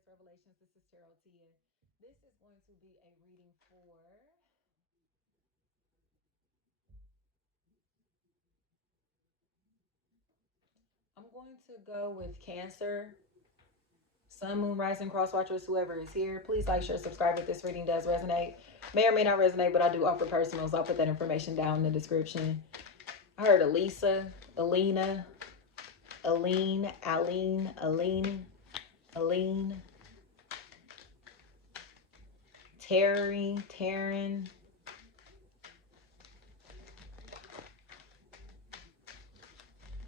Grace Revelations. This is Tarot Tia. This is going to be a reading for. I'm going to go with Cancer, Sun, Moon, Rising, Cross Watchers, whoever is here. Please like, share, subscribe if this reading does resonate. May or may not resonate, but I do offer personals. I'll put that information down in the description. I heard Elisa, Alina, Aline, Aline, Aline, Aline, Terry, Taryn.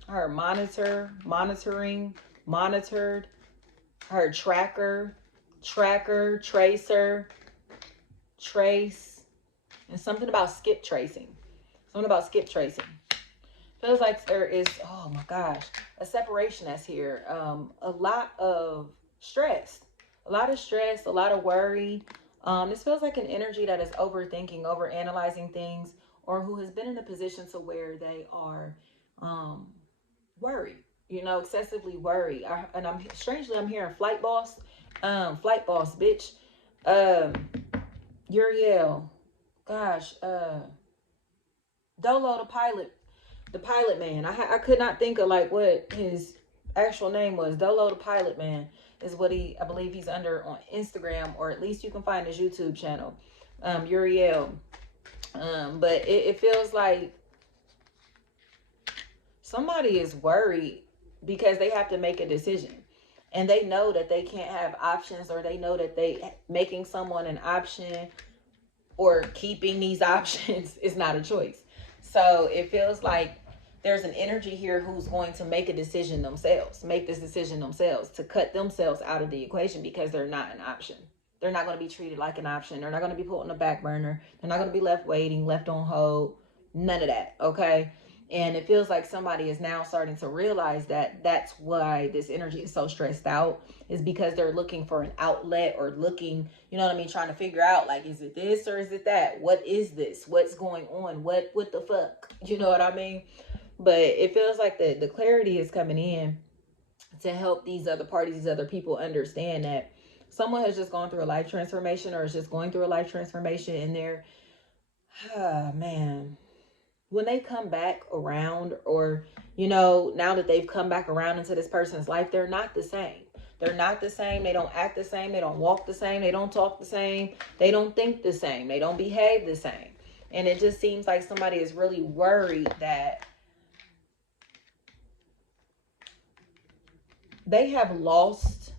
I heard monitor, monitoring, monitored. I heard tracker, tracker, tracer, trace, and something about skip tracing. Something about skip tracing. Feels like there is, oh my gosh, a separation that's here. A lot of stress, a lot of stress, a lot of worry. This feels like an energy that is overthinking, over analyzing things, or who has been in a position to where they are worried, you know, excessively worried. And I'm strangely, I'm hearing flight boss, bitch. Uriel, gosh, Dolo the pilot man. I could not think of like what his actual name was. Dolo the pilot man is what I believe he's under on Instagram, or at least you can find his YouTube channel. Uriel. But it feels like somebody is worried because they have to make a decision. And they know that they can't have options, or they know that they making someone an option or keeping these options is not a choice. So it feels like there's an energy here who's going to make a decision themselves, make this decision themselves to cut themselves out of the equation because they're not an option. They're not going to be treated like an option. They're not going to be put on the back burner. They're not going to be left waiting, left on hold. None of that. Okay. And it feels like somebody is now starting to realize that that's why this energy is so stressed out, is because they're looking for an outlet, or looking, you know what I mean, trying to figure out, like, is it this or is it that? What is this? What's going on? What the fuck? You know what I mean? But it feels like the clarity is coming in to help these other parties, these other people understand that someone has just gone through a life transformation, or is just going through a life transformation, and they're, man, when they come back around, or, you know, now that they've come back around into this person's life, they're not the same. They're not the same. They don't act the same. They don't walk the same. They don't talk the same. They don't think the same. They don't behave the same. And it just seems like somebody is really worried that they have lost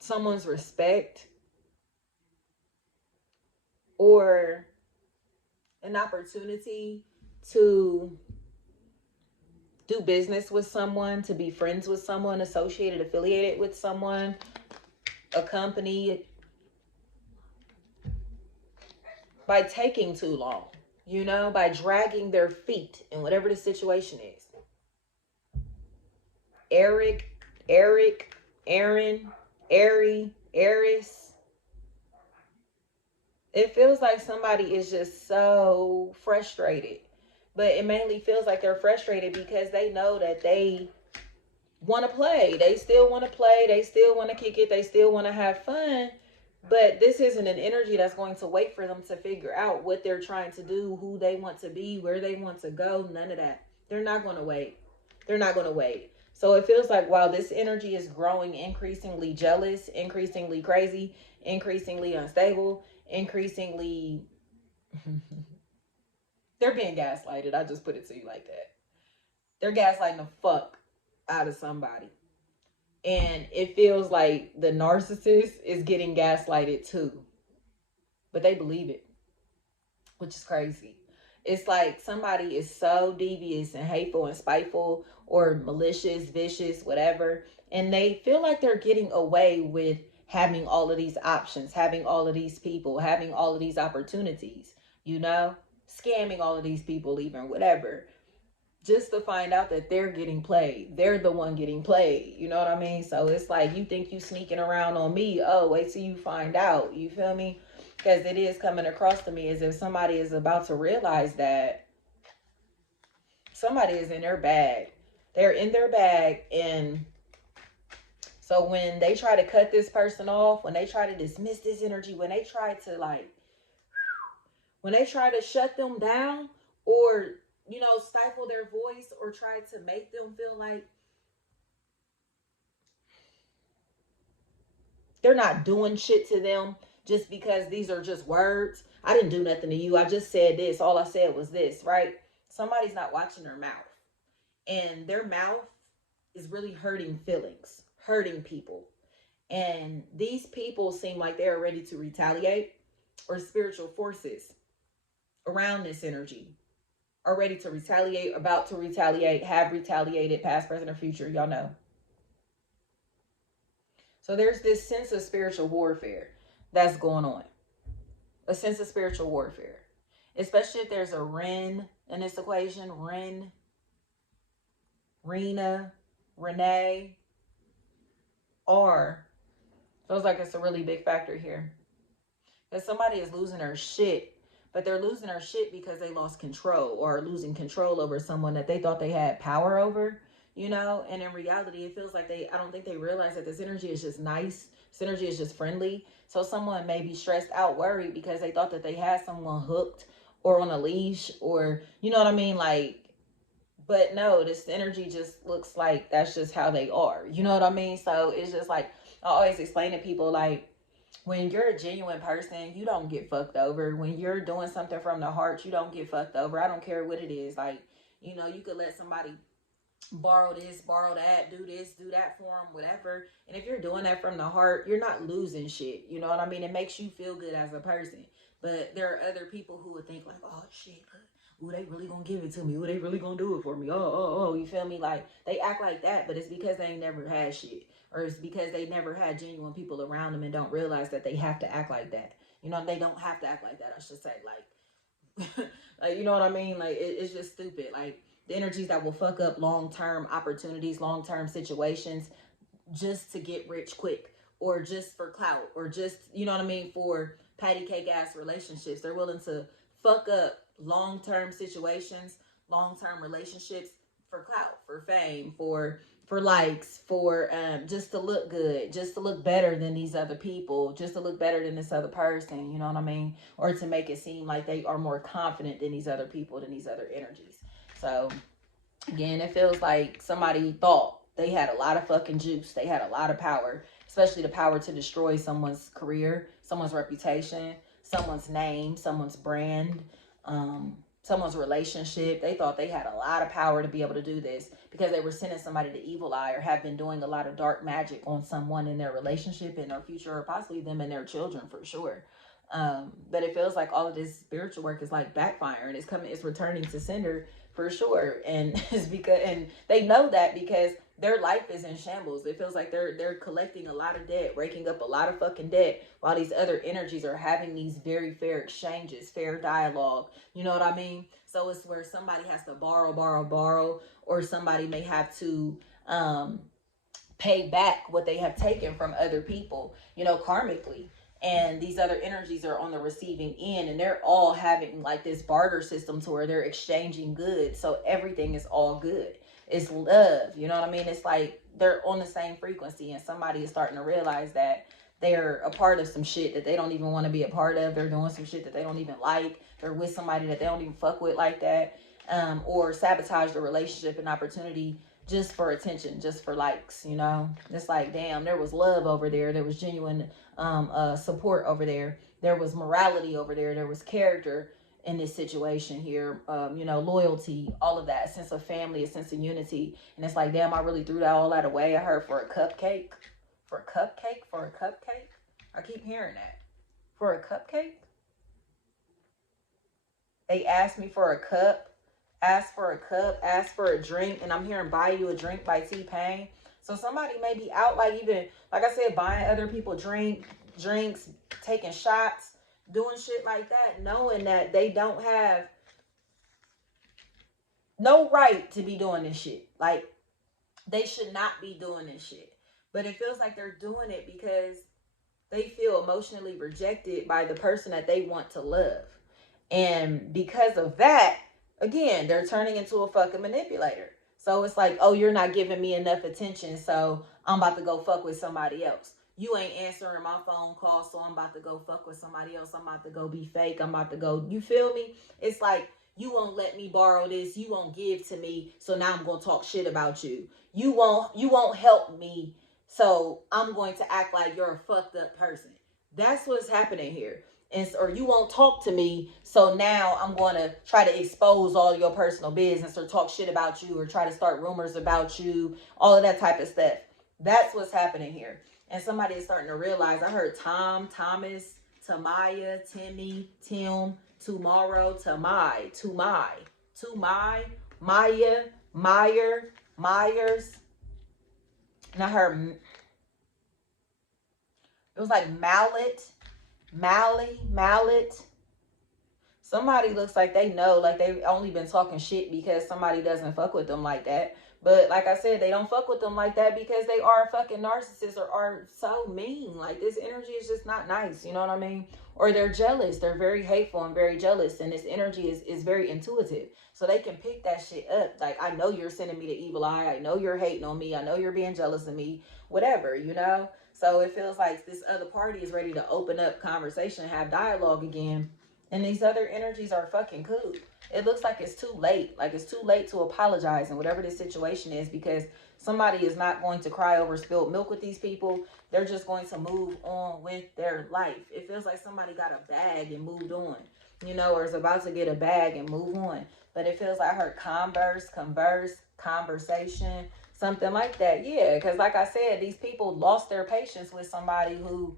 someone's respect, or an opportunity to do business with someone, to be friends with someone, associated, affiliated with someone, a company, by taking too long, you know, by dragging their feet in whatever the situation is. Eric, Aaron, Ari, Eris. It feels like somebody is just so frustrated. But it mainly feels like they're frustrated because they know that they want to play. They still want to play. They still want to kick it. They still want to have fun. But this isn't an energy that's going to wait for them to figure out what they're trying to do, who they want to be, where they want to go. None of that. They're not going to wait. They're not going to wait. So it feels like while this energy is growing, increasingly jealous, increasingly crazy, increasingly unstable, increasingly they're being gaslighted. I just put it to you like that. They're gaslighting the fuck out of somebody. And it feels like the narcissist is getting gaslighted too. But they believe it, which is crazy. It's like somebody is so devious and hateful and spiteful, or malicious, vicious, whatever. And they feel like they're getting away with having all of these options, having all of these people, having all of these opportunities, you know, scamming all of these people, even, whatever, just to find out that they're getting played. They're the one getting played. You know what I mean? So it's like, you think you sneaking around on me. Oh, wait till you find out. You feel me? Because it is coming across to me as if somebody is about to realize that somebody is in their bag. They're in their bag, and So when they try to cut this person off, when they try to dismiss this energy, when they try to shut them down, or, you know, stifle their voice, or try to make them feel like they're not doing shit to them just because these are just words. I didn't do nothing to you. I just said this. All I said was this, right? Somebody's not watching their mouth. And their mouth is really hurting feelings, hurting people. And these people seem like they're ready to retaliate, or spiritual forces around this energy are ready to retaliate, about to retaliate, have retaliated, past, present, or future. Y'all know. So there's this sense of spiritual warfare that's going on. A sense of spiritual warfare. Especially if there's a Ren in this equation. Ren, Rena, Renee, R. Feels like it's a really big factor here. That somebody is losing their shit. But they're losing their shit because they lost control, or losing control over someone that they thought they had power over. You know, and in reality, it feels like I don't think they realize that this energy is just nice. This energy is just friendly. So someone may be stressed out, worried, because they thought that they had someone hooked or on a leash, or, you know what I mean? Like, but no, this energy just looks like that's just how they are. You know what I mean? So it's just like, I always explain to people, like, when you're a genuine person, you don't get fucked over. When you're doing something from the heart, you don't get fucked over. I don't care what it is. Like, you know, you could let somebody borrow this, borrow that, do this, do that for them, whatever. And if you're doing that from the heart, you're not losing shit. You know what I mean? It makes you feel good as a person. But there are other people who would think like, oh shit, ooh, they really gonna give it to me. Ooh, they really gonna do it for me. Oh, you feel me? Like, they act like that, but it's because they ain't never had shit. Or it's because they never had genuine people around them and don't realize that they have to act like that. You know, they don't have to act like that, I should say. Like, like, you know what I mean? Like, it's just stupid. Like, the energies that will fuck up long-term opportunities, long-term situations, just to get rich quick, or just for clout, or just, you know what I mean, for patty cake ass relationships. They're willing to fuck up long-term situations, long-term relationships, for clout, for fame, for likes, for just to look good, just to look better than these other people, just to look better than this other person, you know what I mean? Or to make it seem like they are more confident than these other people, than these other energies. So again, it feels like somebody thought they had a lot of fucking juice. They had a lot of power, especially the power to destroy someone's career, someone's reputation, someone's name, someone's brand, someone's relationship. They thought they had a lot of power to be able to do this because they were sending somebody to evil eye, or have been doing a lot of dark magic on someone in their relationship, in their future, or possibly them and their children, for sure. But it feels like all of this spiritual work is like backfiring. It's returning to sender, for sure. And it's because, and they know that because their life is in shambles. It feels like they're collecting a lot of debt, raking up a lot of fucking debt, while these other energies are having these very fair exchanges, fair dialogue. You know what I mean? So it's where somebody has to borrow, or somebody may have to pay back what they have taken from other people, you know, karmically. And these other energies are on the receiving end, and they're all having like this barter system to where they're exchanging goods. So everything is all good. It's love. You know what I mean? It's like they're on the same frequency, and somebody is starting to realize that they're a part of some shit that they don't even want to be a part of. They're doing some shit that they don't even like. They're with somebody that they don't even fuck with like that. Or sabotage the relationship and opportunity just for attention, just for likes, you know? It's like, damn, there was love over there. There was genuine support over there. There was morality over there. There was character in this situation here. You know, loyalty, all of that, a sense of family, a sense of unity. And it's like, damn, I really threw all that away. I heard for a cupcake. For a cupcake? For a cupcake? I keep hearing that. For a cupcake? They asked me for a cup, asked for a cup, asked for a drink, and I'm hearing Buy You a Drink by T-Pain. So somebody may be out, like, even, like I said, buying other people drinks, taking shots, doing shit like that, knowing that they don't have no right to be doing this shit. Like, they should not be doing this shit. But it feels like they're doing it because they feel emotionally rejected by the person that they want to love. And because of that, again, they're turning into a fucking manipulator. So it's like, oh, you're not giving me enough attention, so I'm about to go fuck with somebody else. You ain't answering my phone call, so I'm about to go fuck with somebody else. I'm about to go be fake. I'm about to go, you feel me? It's like, you won't let me borrow this. You won't give to me. So now I'm going to talk shit about you. You won't help me. So I'm going to act like you're a fucked up person. That's what's happening here. And, or you won't talk to me. So now I'm going to try to expose all your personal business or talk shit about you or try to start rumors about you. All of that type of stuff. That's what's happening here. And somebody is starting to realize, I heard Tom, Thomas, Tamaya, Timmy, Tim, tomorrow, Tamai, Maya, Meyer, Myers. And I heard, it was like Mallet. Somebody looks like they know, like they've only been talking shit because somebody doesn't fuck with them like that. But like I said, they don't fuck with them like that because they are fucking narcissists or are so mean. Like, this energy is just not nice. You know what I mean? Or they're jealous. They're very hateful and very jealous. And this energy is very intuitive. So they can pick that shit up. Like, I know you're sending me the evil eye. I know you're hating on me. I know you're being jealous of me. Whatever, you know? So it feels like this other party is ready to open up conversation, have dialogue again. And these other energies are fucking cool. It looks like it's too late. Like, it's too late to apologize and whatever this situation is, because somebody is not going to cry over spilled milk with these people. They're just going to move on with their life. It feels like somebody got a bag and moved on, you know, or is about to get a bag and move on. But it feels like I heard conversation, something like that. Yeah, because like I said, these people lost their patience with somebody who,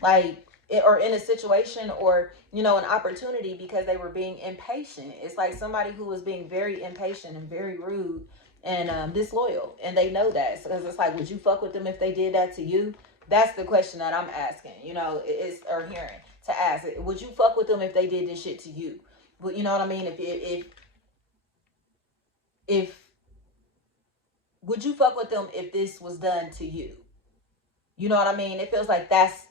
like, or in a situation or, you know, an opportunity because they were being impatient. It's like somebody who was being very impatient and very rude and disloyal. And they know that. Because it's like, would you fuck with them if they did that to you? That's the question that I'm asking, you know, or hearing to ask. Would you fuck with them if they did this shit to you? But you know what I mean? If would you fuck with them if this was done to you? You know what I mean? It feels like that's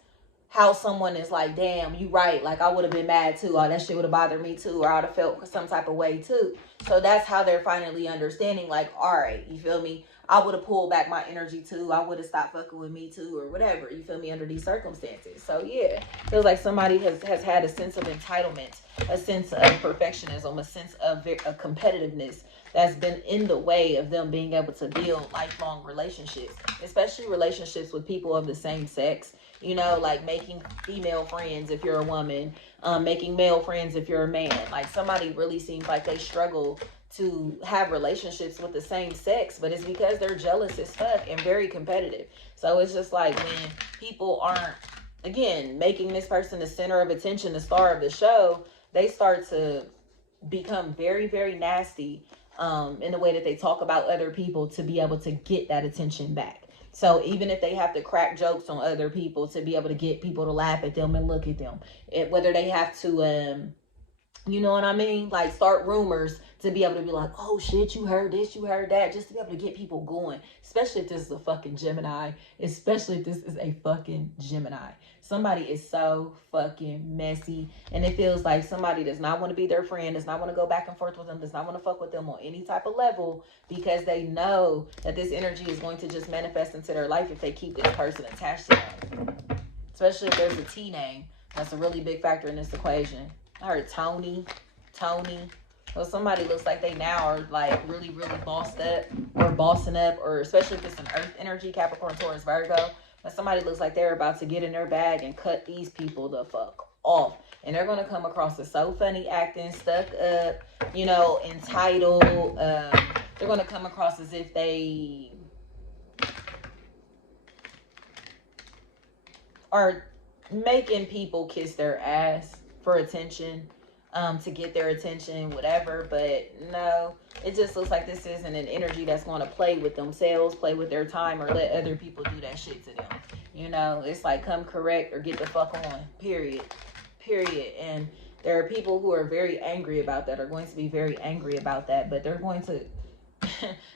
how someone is like, damn, you right. Like, I would have been mad too. Or that shit would have bothered me too. Or I would have felt some type of way too. So that's how they're finally understanding, like, all right, you feel me? I would have pulled back my energy too. I would have stopped fucking with me too, or whatever. You feel me? Under these circumstances. So yeah, feels like somebody has had a sense of entitlement, a sense of perfectionism, a sense of a competitiveness that's been in the way of them being able to build lifelong relationships, especially relationships with people of the same sex. You know, like making female friends if you're a woman, making male friends if you're a man. Like, somebody really seems like they struggle to have relationships with the same sex, but it's because they're jealous as fuck and very competitive. So it's just like, when people aren't, again, making this person the center of attention, the star of the show, they start to become very, very nasty in the way that they talk about other people to be able to get that attention back. So even if they have to crack jokes on other people to be able to get people to laugh at them and look at them, whether they have to, you know what I mean? Like, start rumors to be able to be like, oh shit, you heard this, you heard that, just to be able to get people going. Especially if this is a fucking Gemini. Especially if this is a fucking Gemini. Somebody is so fucking messy. And it feels like somebody does not want to be their friend, does not want to go back and forth with them, does not want to fuck with them on any type of level, because they know that this energy is going to just manifest into their life if they keep this person attached to them. Especially if there's a T name. That's a really big factor in this equation. I heard Tony. So somebody looks like they now are like really, really bossed up or bossing up, or especially if it's an earth energy, Capricorn, Taurus, Virgo. But somebody looks like they're about to get in their bag and cut these people the fuck off. And they're going to come across as so funny, acting, stuck up, you know, entitled. They're going to come across as if they are making people kiss their ass for attention, to get their attention, whatever. But no, it just looks like this isn't an energy that's going to play with themselves, play with their time, or let other people do that shit to them. You know, it's like, come correct or get the fuck on, period. And there are people who are very angry about that, are going to be very angry about that, but they're going to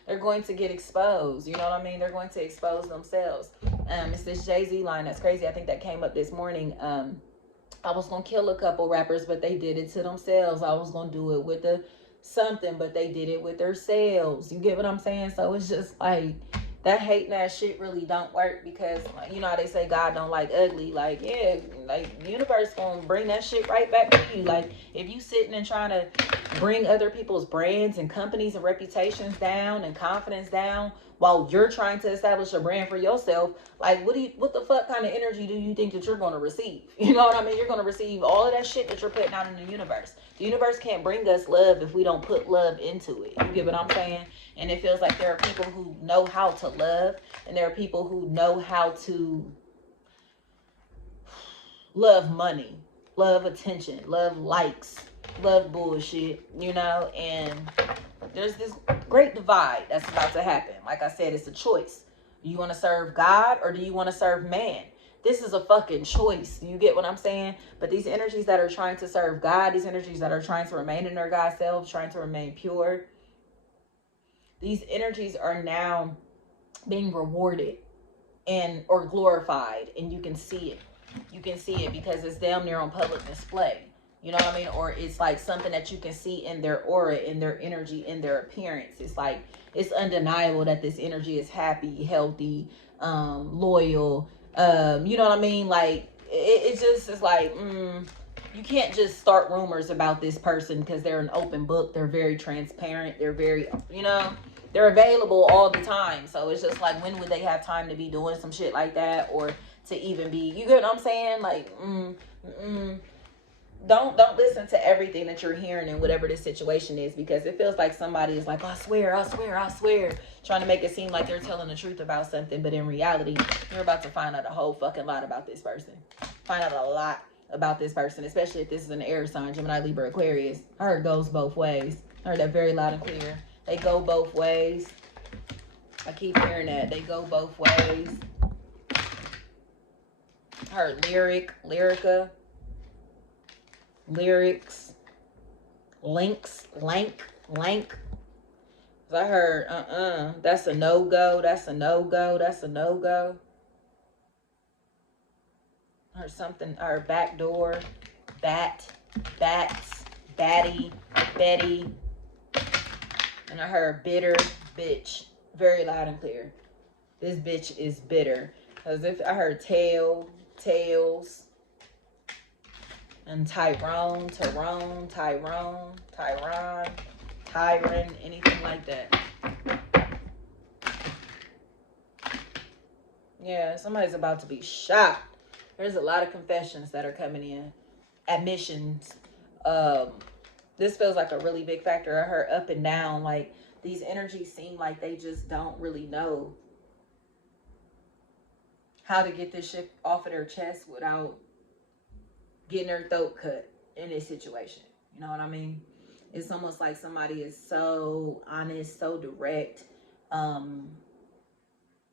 they're going to get exposed. You know what I mean? They're going to expose themselves. It's this Jay-Z line that's crazy. I think that came up this morning. I was going to kill a couple rappers, but they did it to themselves. I was going to do it with something, but they did it with themselves. You get what I'm saying? So it's just like, that hating ass shit really don't work, because you know how they say God don't like ugly. Like, yeah, like the universe gonna bring that shit right back to you. Like, if you sitting and trying to bring other people's brands and companies and reputations down and confidence down while you're trying to establish a brand for yourself, like, what the fuck kind of energy do you think that you're gonna receive? You know what I mean? You're gonna receive all of that shit that you're putting out in the universe. The universe can't bring us love if we don't put love into it. You get what I'm saying? And it feels like there are people who know how to love, and there are people who know how to love money, love attention, love likes, love bullshit, you know? And there's this great divide that's about to happen. Like I said, it's a choice. Do you want to serve God or do you want to serve man? This is a fucking choice. You get what I'm saying? But these energies that are trying to serve God, these energies that are trying to remain in their God selves, trying to remain pure, these energies are now being rewarded and or glorified, and you can see it. You can see it because it's damn near on public display. You know what I mean? Or it's like something that you can see in their aura, in their energy, in their appearance. It's like, it's undeniable that this energy is happy, healthy, loyal. You know what I mean? Like, it just is like, you can't just start rumors about this person because they're an open book. They're very transparent. They're very, you know, they're available all the time. So it's just like, when would they have time to be doing some shit like that, or to even be, you get what I'm saying? Like, don't listen to everything that you're hearing in whatever this situation is, because it feels like somebody is like, I swear, trying to make it seem like they're telling the truth about something, but in reality, you're about to find out a whole fucking lot about this person. Find out a lot about this person, especially if this is an air sign, Gemini, Libra, Aquarius. I heard it goes both ways. I heard that very loud and clear. They go both ways. I keep hearing that. They go both ways. I heard lyrica, lyrics, links, lank. I heard, that's a no-go, that's a no-go. I heard something, I heard backdoor, bats, batty, Betty. And I heard bitter bitch, very loud and clear. This bitch is bitter. Because if I heard tails, and Tyron, anything like that. Yeah, somebody's about to be shot. There's a lot of confessions that are coming in. Admissions. This feels like a really big factor. I heard up and down. Like, these energies seem like they just don't really know how to get this shit off of their chest without getting their throat cut in this situation. You know what I mean? It's almost like somebody is so honest, so direct,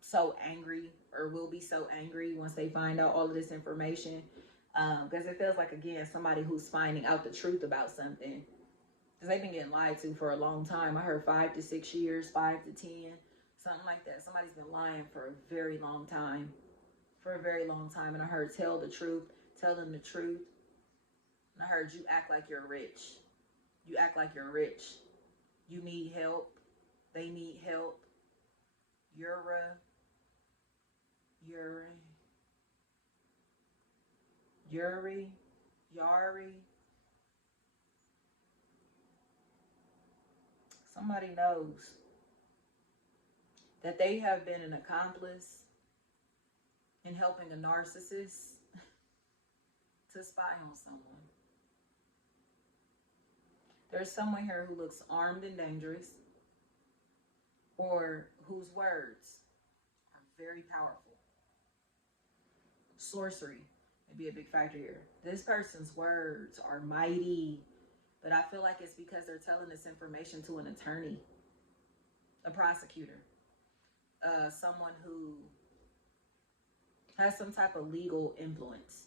so angry, or will be so angry once they find out all of this information. Because it feels like, again, somebody who's finding out the truth about something. Because they've been getting lied to for a long time. I heard 5 to 6 years, 5 to 10, something like that. Somebody's been lying for a very long time. And I heard tell them the truth. And I heard you act like you're rich. You need help. They need help. Yari. Somebody knows that they have been an accomplice in helping a narcissist to spy on someone. There's someone here who looks armed and dangerous, or whose words are very powerful. Sorcery may be a big factor here. This person's words are mighty, but I feel like it's because they're telling this information to an attorney, a prosecutor, someone who has some type of legal influence,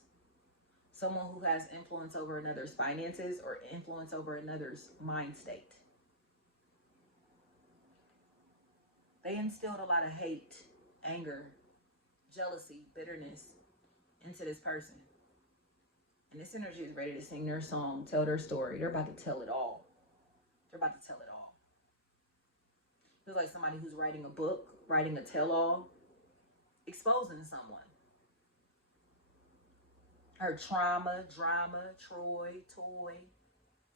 someone who has influence over another's finances or influence over another's mind state. They instilled a lot of hate, anger, jealousy, bitterness into this person. And this energy is ready to sing their song, tell their story. They're about to tell it all. Feels like somebody who's writing a book, writing a tell-all, exposing someone. Her trauma, drama, Troy, Toy,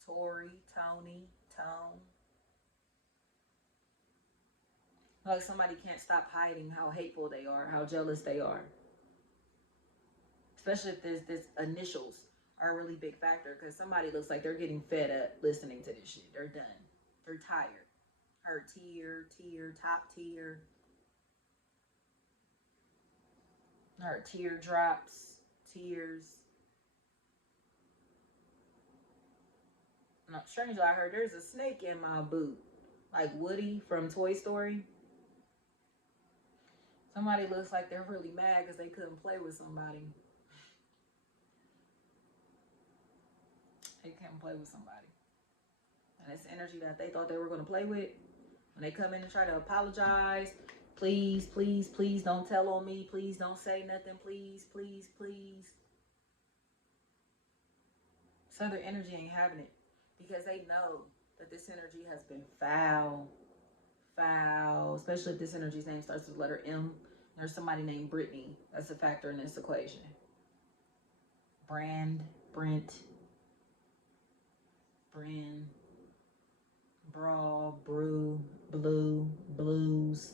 Tori, Tony, Tone. Like somebody can't stop hiding how hateful they are, how jealous they are. Especially if this initials are a really big factor, because somebody looks like they're getting fed up listening to this shit. They're done. They're tired. Her tier, top tier. Her teardrops, tears. No, strangely, I heard there's a snake in my boot. Like Woody from Toy Story. Somebody looks like they're really mad because they couldn't play with somebody. They can't play with somebody. And it's energy that they thought they were going to play with. When they come in and try to apologize, please, please, please don't tell on me. Please don't say nothing. Please, please, please. So their energy ain't having it. Because they know that this energy has been foul. Foul. Especially if this energy's name starts with the letter M. There's somebody named Brittany. That's a factor in this equation. Brand, Brent, Brand, Brawl, Brew, Blue, Blues,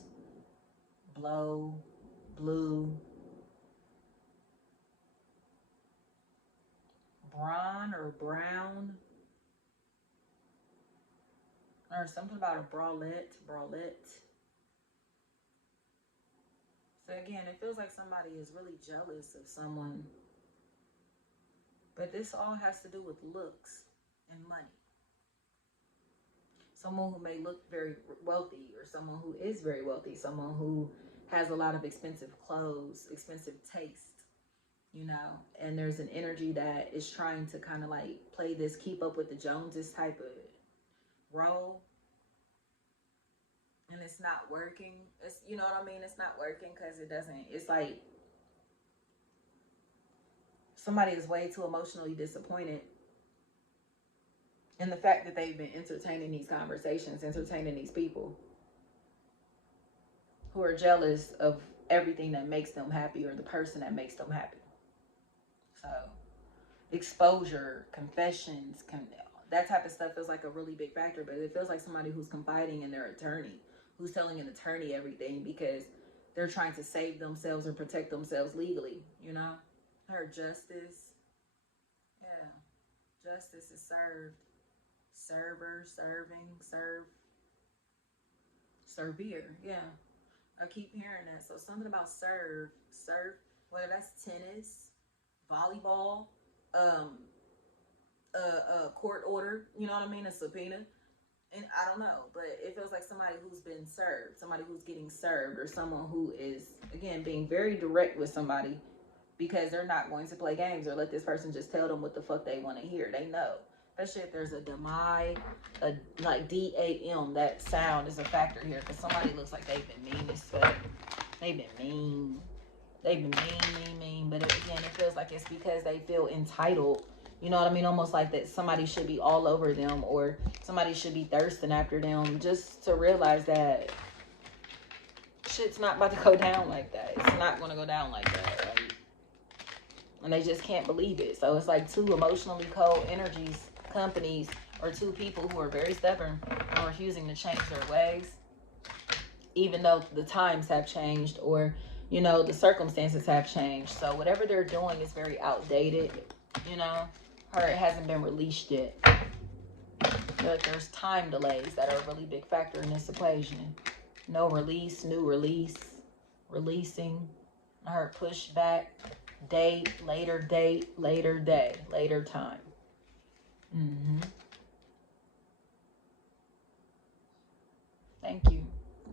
Blow, Blue, Bron or Brown, or something about a bralette. So again, it feels like somebody is really jealous of someone. But this all has to do with looks and money. Someone who may look very wealthy, or someone who is very wealthy, someone who has a lot of expensive clothes, expensive taste, you know, and there's an energy that is trying to kind of like play this keep up with the Joneses type of role. And it's not working. It's, you know what I mean? It's not working because it doesn't, it's like somebody is way too emotionally disappointed in the fact that they've been entertaining these conversations, entertaining these people who are jealous of everything that makes them happy or the person that makes them happy. So exposure, confessions, that type of stuff feels like a really big factor, but it feels like somebody who's confiding in their attorney, who's telling an attorney everything because they're trying to save themselves or protect themselves legally, you know? Her justice. Yeah. Justice is served. Server, serving, serve. Servier, yeah. I keep hearing that. So something about serve, whether that's tennis, volleyball, court order, you know what I mean? A subpoena. And I don't know, but it feels like somebody who's been served, somebody who's getting served, or someone who is, again, being very direct with somebody because they're not going to play games or let this person just tell them what the fuck they want to hear. They know. Especially if there's a DMI, like DAM, that sound is a factor here because somebody looks like they've been mean as fuck. They've been mean. They've been mean. But again, it feels like it's because they feel entitled. You know what I mean? Almost like that somebody should be all over them or somebody should be thirsting after them, just to realize that shit's not about to go down like that. It's not going to go down like that, right? And they just can't believe it. So it's like two emotionally cold energies, companies, or two people who are very stubborn and refusing to change their ways, even though the times have changed or, you know, the circumstances have changed. So whatever they're doing is very outdated, you know, or it hasn't been released yet. But there's time delays that are a really big factor in this equation. No release, new release, releasing, or push back, date, later day, later time. Thank you.